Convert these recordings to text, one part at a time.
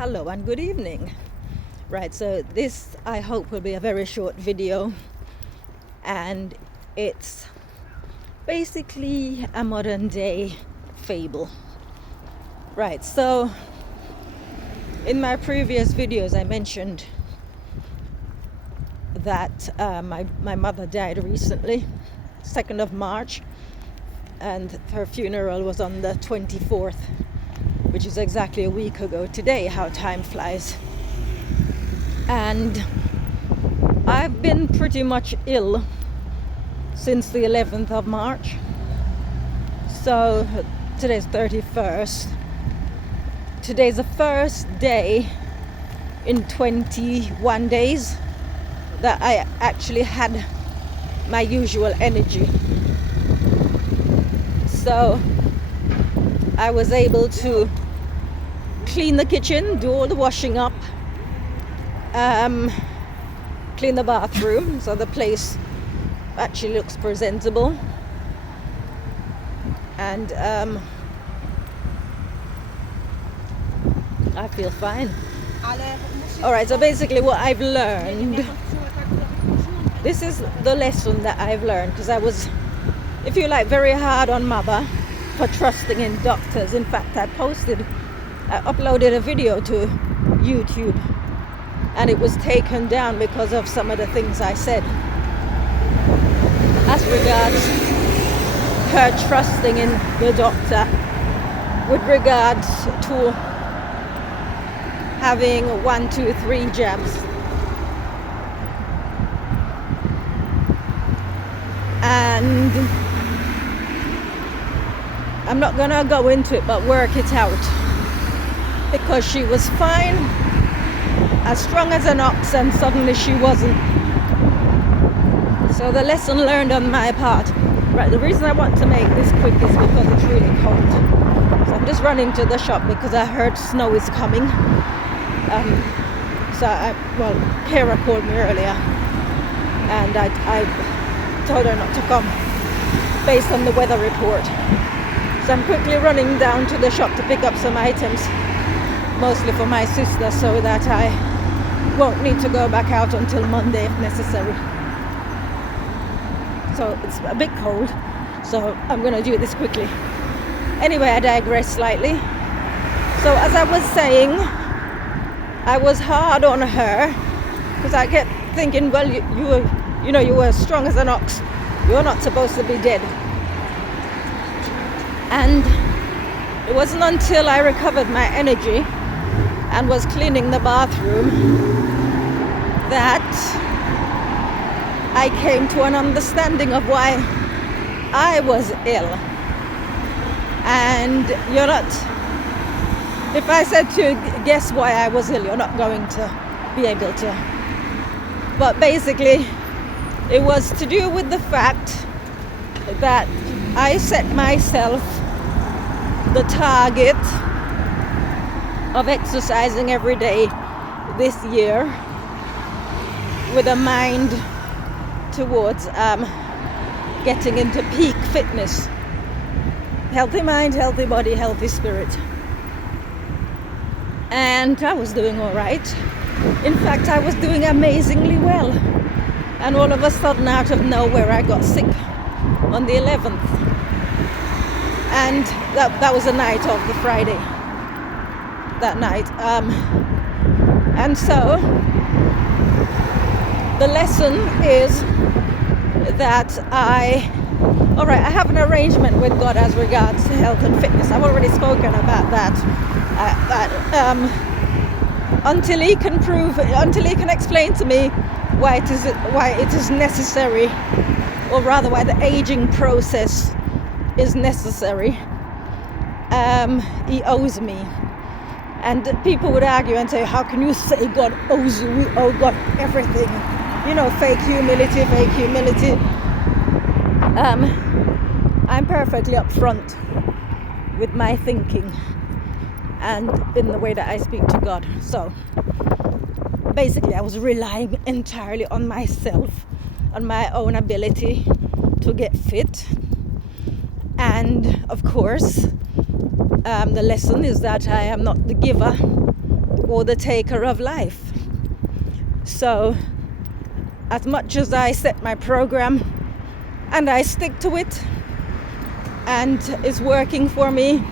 Hello and good evening. Right, so this I hope will be a very short video, and it's basically a modern day fable. Right, so in my previous videos I mentioned that my mother died recently, 2nd of March, and her funeral was on the 24th, which is exactly a week ago today. How time flies. And I've been pretty much ill since the 11th of March. So today's 31st. Today's the first day in 21 days that I actually had my usual energy. So I was able to clean the kitchen, do all the washing up, clean the bathroom so the place actually looks presentable, and I feel fine. Alright, so basically what I've learned, this is the lesson that I've learned, because I was, if you like, very hard on Mother for trusting in doctors. In fact, I uploaded a video to YouTube and it was taken down because of some of the things I said as regards her trusting in the doctor with regards to having 1, 2, 3 jabs. And I'm not gonna go into it, but work it out, because she was fine, as strong as an ox, and suddenly she wasn't. So the lesson learned on my part. Right, the reason I want to make this quick is because it's really cold. So I'm just running to the shop because I heard snow is coming. Kara called me earlier and I told her not to come based on the weather report. So I'm quickly running down to the shop to pick up some items, mostly for my sister, so that I won't need to go back out until Monday if necessary. So it's a bit cold, so I'm going to do this quickly. Anyway, I digress slightly. So as I was saying, I was hard on her because I kept thinking, well, you were strong as an ox. You're not supposed to be dead. And it wasn't until I recovered my energy and was cleaning the bathroom that I came to an understanding of why I was ill. And you're not, if I said to you, guess why I was ill, you're not going to be able to. But basically, it was to do with the fact that I set myself the target of exercising every day this year with a mind towards getting into peak fitness. Healthy mind, healthy body, healthy spirit. And I was doing all right. In fact, I was doing amazingly well. And all of a sudden, out of nowhere, I got sick on the 11th. And that was the night of the Friday. That night. And so, the lesson is that I have an arrangement with God as regards to health and fitness. I've already spoken about that. Until he can explain to me why it is necessary, or rather why the aging process is necessary, he owes me. And people would argue and say, how can you say God owes you? We owe God everything. Fake humility. I'm perfectly upfront with my thinking and in the way that I speak to God. So basically, I was relying entirely on myself, on my own ability to get fit. And of course, the lesson is that I am not the giver or the taker of life. So as much as I set my program and I stick to it and it's working for me,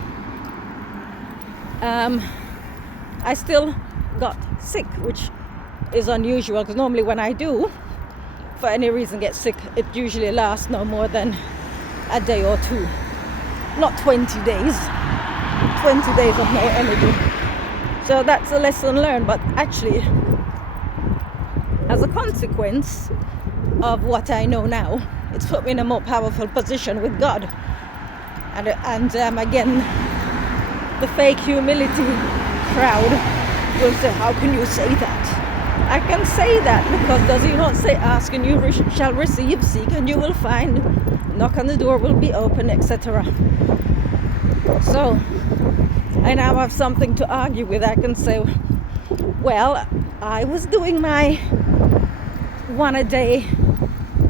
I still got sick, which is unusual because normally when I do for any reason get sick, it usually lasts no more than a day or two, not 20 days. 20 days of no energy. So that's a lesson learned, but actually as a consequence of what I know now, it's put me in a more powerful position with God. And again, the fake humility crowd will say, how can you say that? I can say that because does he not say, ask and you shall receive, seek and you will find, knock on the door will be open, etc. So I now have something to argue with. I can say, well, I was doing my one a day,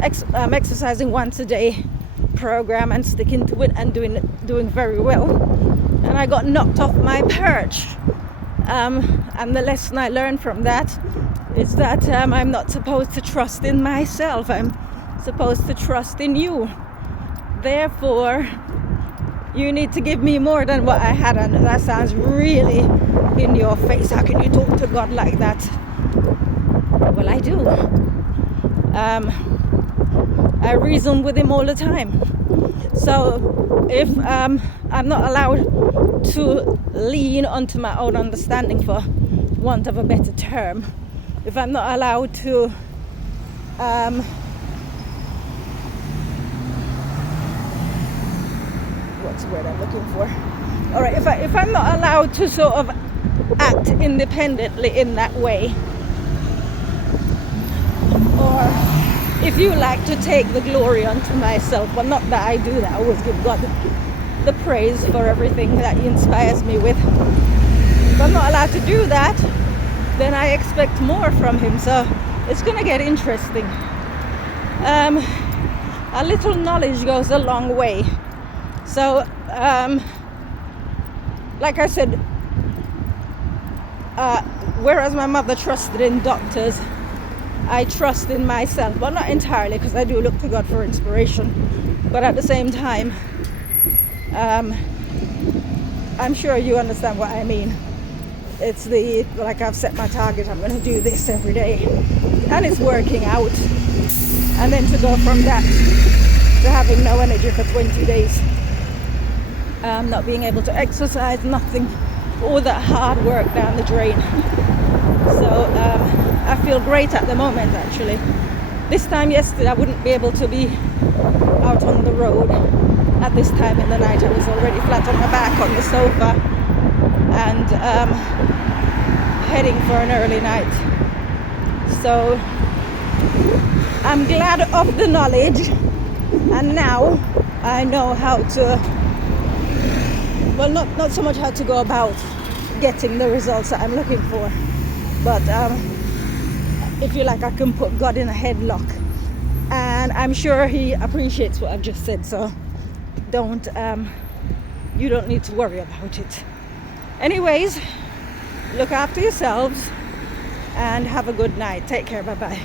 exercising once a day program and sticking to it and doing very well. And I got knocked off my perch. And the lesson I learned from that is that I'm not supposed to trust in myself. I'm supposed to trust in you. Therefore, you need to give me more than what I had. And that sounds really in your face. How can you talk to God like that? Well, I do. I reason with him all the time. So if I'm not allowed to lean onto my own understanding, for want of a better term, if I'm not allowed to what's the word I'm looking for? All right, if I'm not allowed to sort of act independently in that way, or if you like to take the glory unto myself, well, not that I do that, I always give God the praise for everything that he inspires me with. If I'm not allowed to do that, then I expect more from him. So it's going to get interesting. A little knowledge goes a long way. So, like I said, whereas my mother trusted in doctors, I trust in myself. Well, not entirely, because I do look to God for inspiration. But at the same time, I'm sure you understand what I mean. It's like I've set my target, I'm going to do this every day. And it's working out. And then to go from that to having no energy for 20 days. Not being able to exercise, nothing, all that hard work down the drain. So I feel great at the moment, actually. This time yesterday I wouldn't be able to be out on the road at this time in the night. I was already flat on my back on the sofa and heading for an early night. So I'm glad of the knowledge, and now I know how to, well, not so much how to go about getting the results that I'm looking for, but if you like, I can put God in a headlock, and I'm sure he appreciates what I've just said. So you don't need to worry about it. Anyways, look after yourselves and have a good night. Take care. Bye bye.